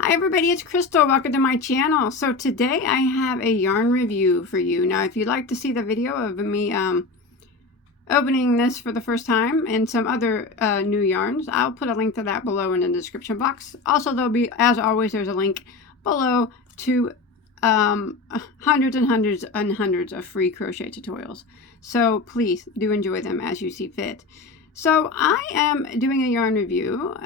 Hi everybody, it's Crystal. Welcome to my channel. So today I have a yarn review for you. Now if you'd like to see the video of me opening this for the first time and some other new yarns, I'll put a link to that below in the description box. Also there'll be, as always, there's a link below to hundreds and hundreds and hundreds of free crochet tutorials. So please do enjoy them as you see fit. So I am doing a yarn review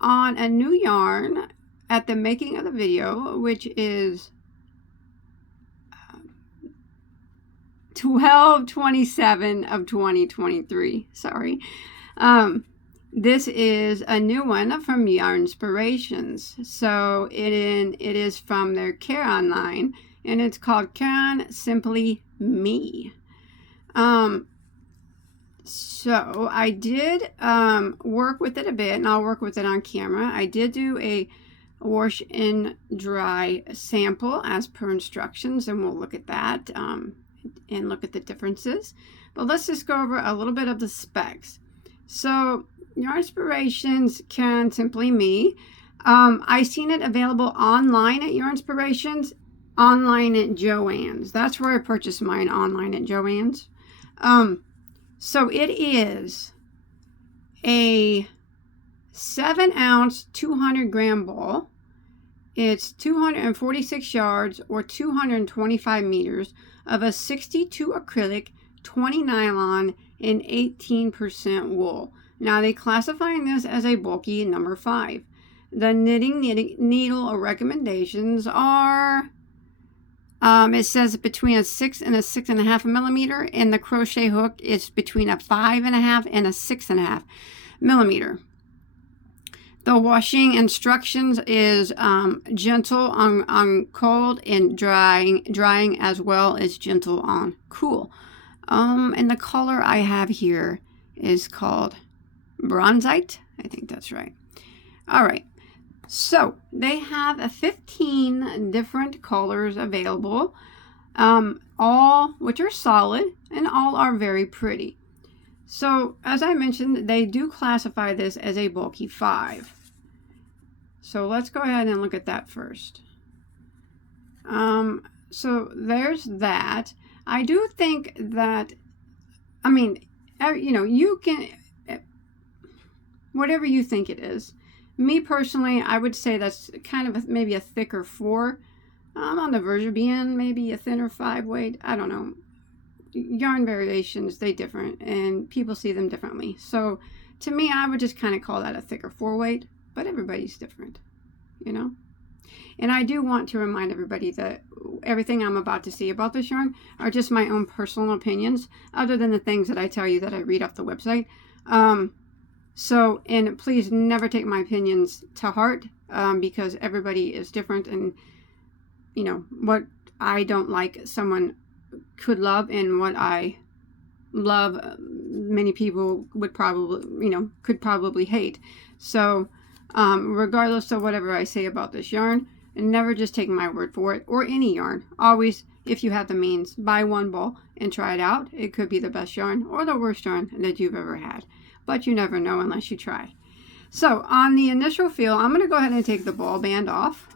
on a new yarn at the making of the video, which is 12/27 of 2023. Sorry. This is a new one from Yarnspirations. So it is from their Caron line, and it's called Caron Simply Me. So I did work with it a bit, and I'll work with it on camera. I did do a wash and dry sample as per instructions, and we'll look at that and look at the differences. But let's just go over a little bit of the specs. So Yarnspirations Caron Simply Me. I seen it available online at Yarnspirations, online at Joann's. That's where I purchased mine, online at Joann's. So it is a 7-ounce 200-gram ball. It's 246 yards or 225 meters of a 62 acrylic, 20 nylon, and 18% wool. Now they classifying this as a bulky number 5. The knitting needle recommendations are, it says between a 6 and a 6.5 millimeter, and the crochet hook is between a 5.5 and a 6.5 millimeter. The washing instructions is gentle on cold and drying as well as gentle on cool. And the color I have here is called Bronzite. I think that's right. All right. So they have 15 different colors available, all which are solid and all are very pretty. So, as I mentioned, they do classify this as a bulky 5. So, let's go ahead and look at that first. So, there's that. I do think that, I mean, you know, you can, whatever you think it is. Me personally, I would say that's kind of maybe a thicker 4. I'm on the verge of being maybe a thinner 5 weight. I don't know. Yarn variations, they different, and people see them differently. So to me, I would just kind of call that a thicker 4 weight, but everybody's different, you know. And I do want to remind everybody that everything I'm about to say about this yarn are just my own personal opinions, other than the things that I tell you that I read off the website. So, and please never take my opinions to heart, because everybody is different, and you know what I don't like someone could love, and what I love many people would probably, you know, could probably hate. So regardless of whatever I say about this yarn, never just take my word for it, or any yarn. Always, if you have the means, buy one ball and try it out. It could be the best yarn or the worst yarn that you've ever had, but you never know unless you try. So on the initial feel, I'm going to go ahead and take the ball band off.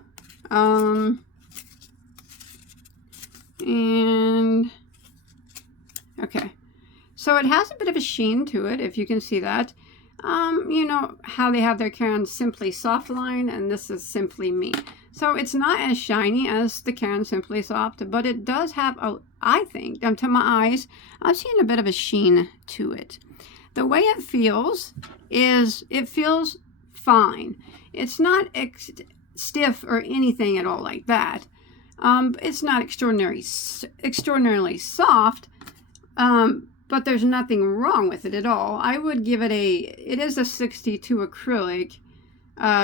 And okay, so it has a bit of a sheen to it, if you can see that. You know how they have their Caron Simply Soft line, and this is Simply Me. So it's not as shiny as the Caron Simply Soft, but it does have a, I think, to my eyes, I've seen a bit of a sheen to it. The way it feels is, it feels fine. It's not stiff or anything at all like that. It's not extraordinarily soft, but there's nothing wrong with it at all. I would give it it is a 62 acrylic,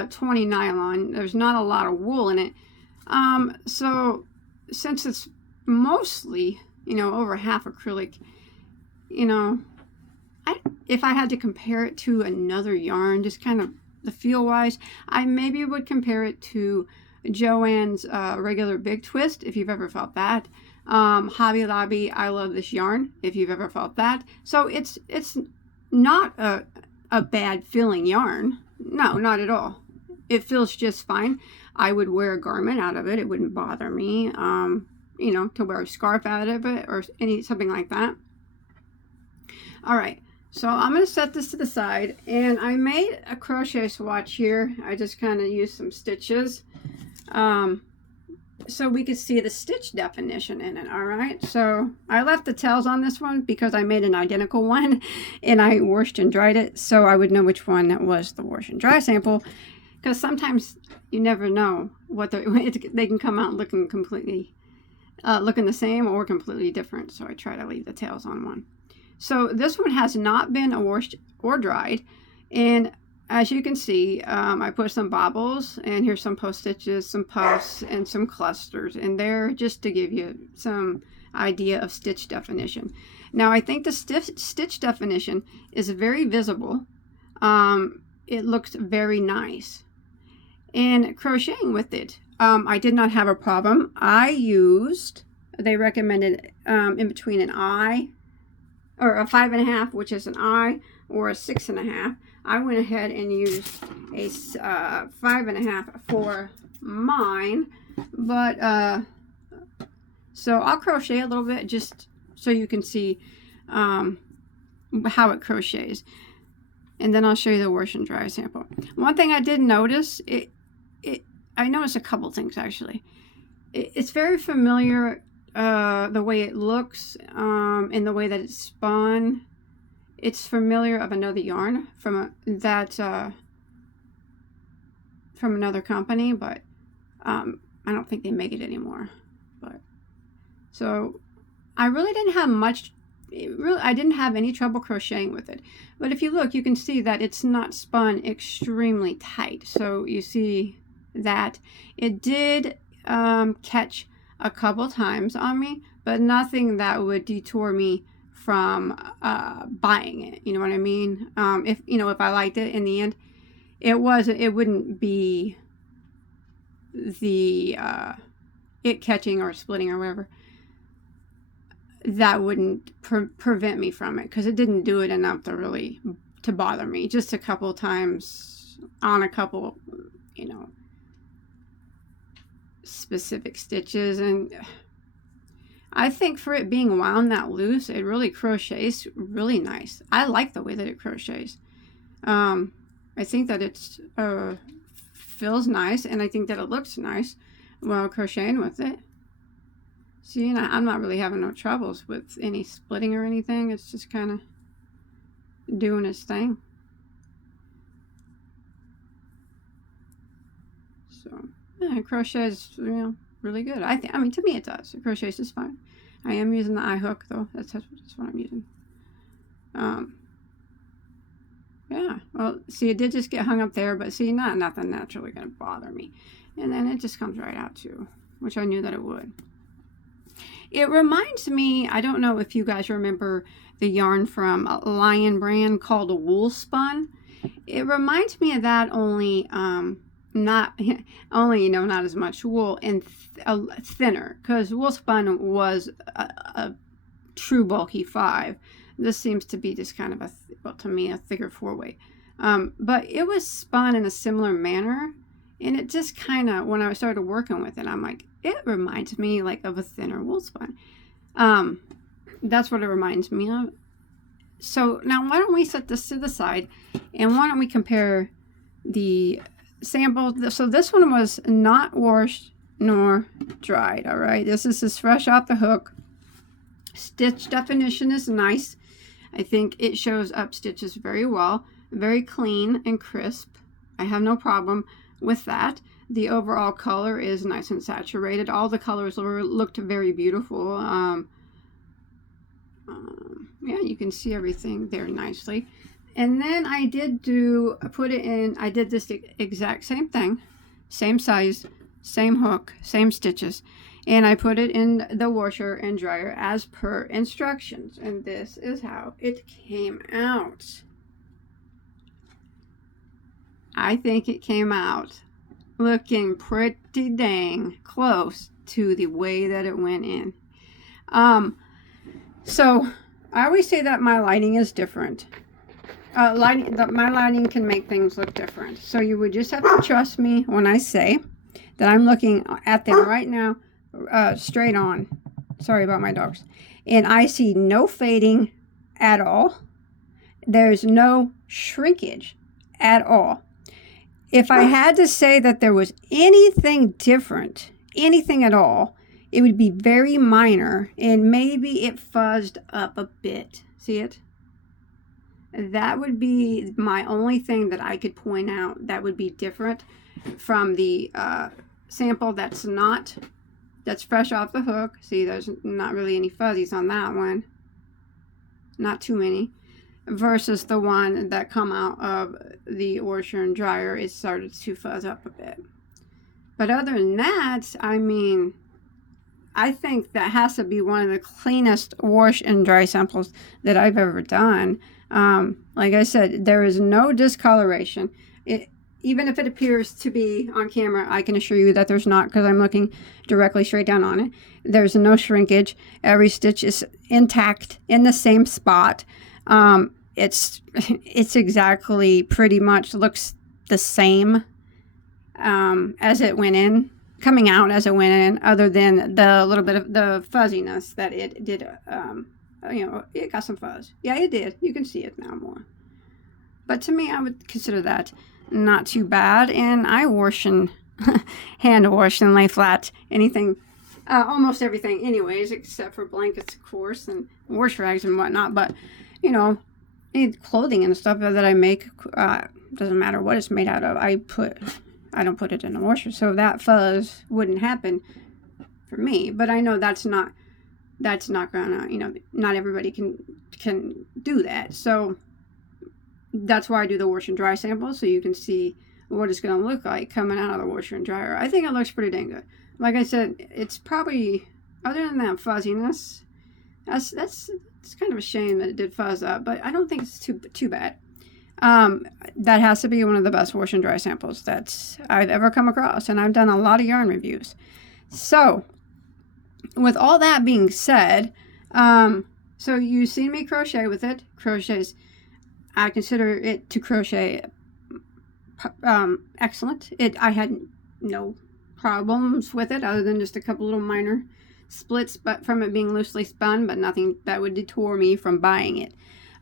20 nylon. There's not a lot of wool in it. So since it's mostly, you know, over half acrylic, you know, if I had to compare it to another yarn, just kind of the feel wise, I maybe would compare it to Joann's regular big twist, if you've ever felt that. Hobby Lobby, I love this yarn, if you've ever felt that. So it's not a bad feeling yarn. No, not at all. it feels just fine. I would wear a garment out of it. It wouldn't bother me, you know, to wear a scarf out of it or something like that. All right, so I'm going to set this to the side, and I made a crochet swatch here. I just kind of used some stitches so we could see the stitch definition in it. All right, so I left the tails on this one because I made an identical one and I washed and dried it so I would know which one was the wash and dry sample, because sometimes you never know what they can come out looking completely looking the same or completely different. So I try to leave the tails on one. So this one has not been washed or dried, and as you can see, I put some bobbles, and here's some post stitches, some puffs, and some clusters in there just to give you some idea of stitch definition. Now I think the stitch definition is very visible. It looks very nice, and crocheting with it, I did not have a problem. They recommended in between an eye, or a 5.5, which is an eye, or a 6.5. I went ahead and used a 5.5 for mine, but so I'll crochet a little bit just so you can see how it crochets, and then I'll show you the wash and dry sample. One thing I did notice, I noticed a couple things actually. It's very familiar, the way it looks, and the way that it's spun. It's familiar of another yarn from another company, but I don't think they make it anymore. But so I really didn't have much. I didn't have any trouble crocheting with it. But if you look, you can see that it's not spun extremely tight. So you see that it did catch a couple times on me, but nothing that would detour me from buying it. You know what I mean? If I liked it in the end, it wouldn't be the it catching or splitting or whatever. That wouldn't prevent me from it, because it didn't do it enough to bother me. Just a couple times on a couple, specific stitches, and I think for it being wound that loose, it really crochets really nice. I like the way that it crochets. I think that it's feels nice, and I think that it looks nice while crocheting with it. See, and I'm not really having no troubles with any splitting or anything. It's just kind of doing its thing. So yeah, crochet is really good. I mean, to me it does. It crochets is fine. I am using the eye hook though. That's what I'm using. Yeah. Well, see, it did just get hung up there, but see, nothing that's really gonna bother me. And then it just comes right out too, which I knew that it would. It reminds me, I don't know if you guys remember the yarn from a Lion brand called a Wool Spun. It reminds me of that, only not as much wool and thinner, because Wool Spun was a true bulky 5. This seems to be just kind of to me a thicker 4-weight, but it was spun in a similar manner, and it just kind of, when I started working with it, I'm like, it reminds me like of a thinner wool spun. That's what it reminds me of. So now why don't we set this to the side, and why don't we compare the sample. So this one was not washed nor dried. All right, this is fresh off the hook. Stitch definition is nice. I think it shows up stitches very well, very clean and crisp. I have no problem with that. The overall color is nice and saturated. All the colors looked very beautiful. Yeah, you can see everything there nicely. And then I did I did this exact same thing, same size, same hook, same stitches, and I put it in the washer and dryer as per instructions, and this is how it came out. I think it came out looking pretty dang close to the way that it went in. So I always say that my lighting is different. My lighting can make things look different. So you would just have to trust me when I say that I'm looking at them right now, straight on. Sorry about my dogs. And I see no fading at all. There's no shrinkage at all. If I had to say that there was anything different, anything at all, it would be very minor, and maybe it fuzzed up a bit. See it? That would be my only thing that I could point out that would be different from the sample that's fresh off the hook. See, there's not really any fuzzies on that one. Not too many. Versus the one that come out of the washer and dryer, it started to fuzz up a bit. But other than that, I mean, I think that has to be one of the cleanest wash and dry samples that I've ever done. Like I said, there is no discoloration. Even if it appears to be on camera, I can assure you that there's not, because I'm looking directly straight down on it. There's no shrinkage. Every stitch is intact in the same spot. It's exactly pretty much looks the same as it went in, coming out as it went in, other than the little bit of the fuzziness that it did. You know, it got some fuzz. Yeah, it did. You can see it now more. But to me, I would consider that not too bad. And I wash and hand wash and lay flat anything, almost everything anyways, except for blankets, of course, and wash rags and whatnot. But, you know, any clothing and stuff that I make, doesn't matter what it's made out of, I don't put it in the washer. So that fuzz wouldn't happen for me. But I know that's not gonna, you know, not everybody can do that. So that's why I do the wash and dry sample, so you can see what it's going to look like coming out of the washer and dryer. I think it looks pretty dang good. Like I said, it's probably, other than that fuzziness, that's kind of a shame that it did fuzz up, but I don't think it's too bad. That has to be one of the best wash and dry samples that I've ever come across, and I've done a lot of yarn reviews. So with all that being said, so you've seen me crochet with it. Crochets, I consider it to crochet excellent. I had no problems with it, other than just a couple little minor splits, but from it being loosely spun, but nothing that would deter me from buying it.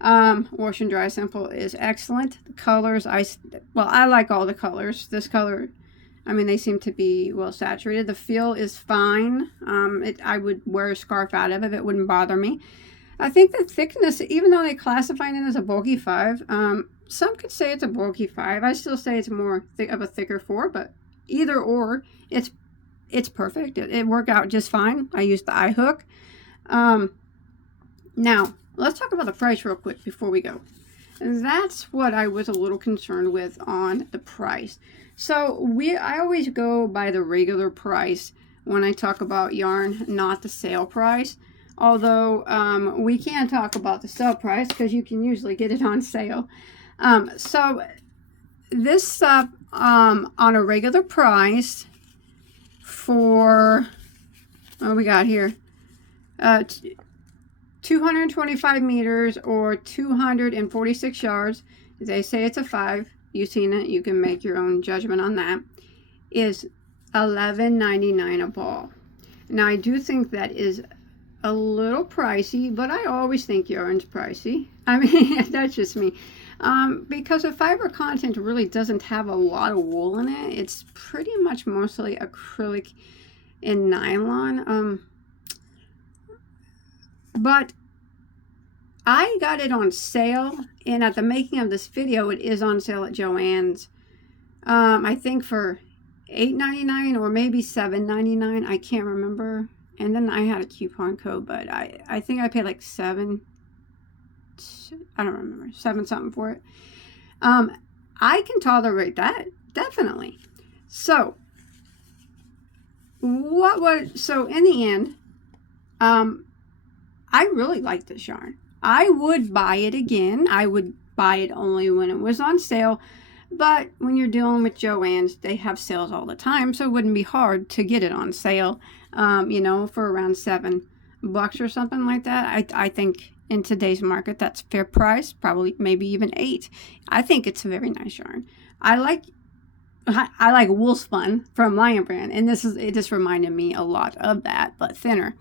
Wash and dry sample is excellent. The colors, I like all the colors. This color, I mean, they seem to be well saturated. The feel is fine. I would wear a scarf out of it. It wouldn't bother me. I think the thickness, even though they classify it as a bulky 5, some could say it's a bulky 5. I still say it's more of a thicker 4, but either or, it's perfect. It worked out just fine. I used the eye hook. Now, let's talk about the price real quick before we go. And that's what I was a little concerned with on the price. So I always go by the regular price when I talk about yarn, not the sale price. Although we can talk about the sale price because you can usually get it on sale. So this stuff on a regular price for, what we got here, 225 meters or 246 yards. They say it's a 5. You've seen it. You can make your own judgment on that. Is $11.99 a ball. Now I do think that is a little pricey, but I always think yarn's pricey. I mean, that's just me. Because the fiber content really doesn't have a lot of wool in it. It's pretty much mostly acrylic and nylon. But I got it on sale, and at the making of this video, it is on sale at Joann's. I think for $8.99 or maybe $7.99. I can't remember. And then I had a coupon code, but I think I paid like $7. I don't remember, $7 something for it. I can tolerate that, definitely. So in the end, I really like this yarn. I would buy it again. I would buy it only when it was on sale. But when you're dealing with Joann's, they have sales all the time, so it wouldn't be hard to get it on sale, you know, for around $7 or something like that. I think in today's market. That's fair price, probably maybe even 8. I think it's a very nice yarn. I like wool spun from Lion Brand, and it just reminded me a lot of that, but thinner.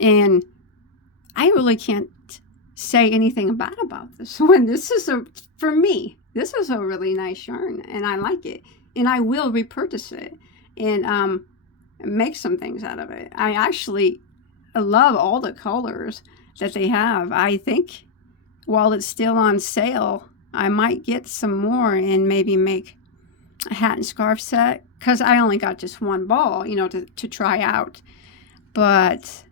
And I really can't say anything bad about this one. For me, this is a really nice yarn, and I like it, and I will repurchase it and make some things out of it. I actually love all the colors that they have. I think while it's still on sale, I might get some more and maybe make a hat and scarf set, because I only got just one ball, to try out. But,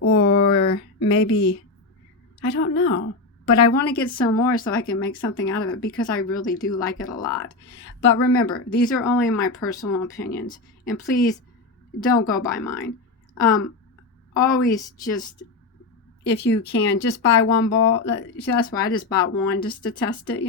or maybe, I don't know. But I want to get some more so I can make something out of it, because I really do like it a lot. But remember, these are only my personal opinions. And please don't go by mine. Always just, if you can, just buy one ball. That's why I just bought one, just to test it,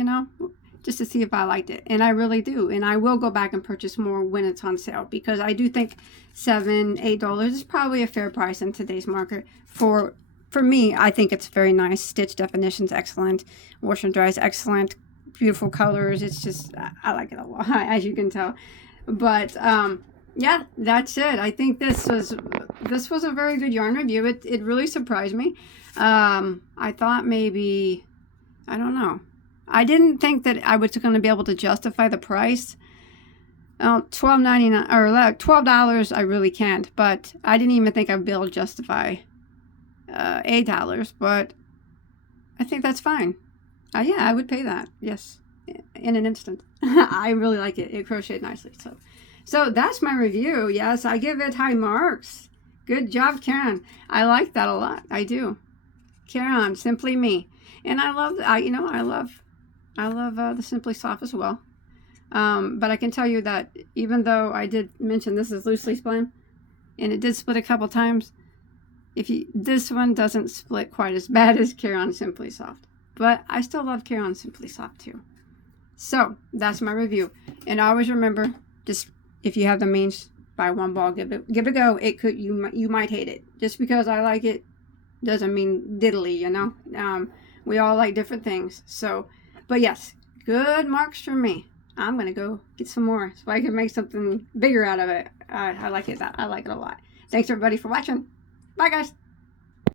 just to see if I liked it. And I really do. And I will go back and purchase more when it's on sale, because I do think $7, $8 is probably a fair price in today's market. For me, I think it's very nice. Stitch definition's excellent. Wash and dry is excellent. Beautiful colors. It's just, I like it a lot, as you can tell. But yeah, that's it. I think this was a very good yarn review. It really surprised me. I thought maybe, I don't know. I didn't think that I was going to be able to justify the price. $12.99 or $12, I really can't. But I didn't even think I'd be able to justify $8. But I think that's fine. Yeah, I would pay that. Yes, in an instant. I really like it. It crocheted nicely. So that's my review. Yes, I give it high marks. Good job, Caron. I like that a lot. I do. Caron, Simply Me, and I love. I love the Simply Soft as well. But I can tell you that even though I did mention this is loosely spun, and it did split a couple times, this one doesn't split quite as bad as Caron Simply Soft. But I still love Caron Simply Soft too. So that's my review. And always remember, just if you have the means, buy one ball, give it a go. You might hate it. Just because I like it doesn't mean diddly, We all like different things. So, but yes, good marks from me. I'm gonna go get some more so I can make something bigger out of it. I like it. I like it a lot. Thanks everybody for watching. Bye guys.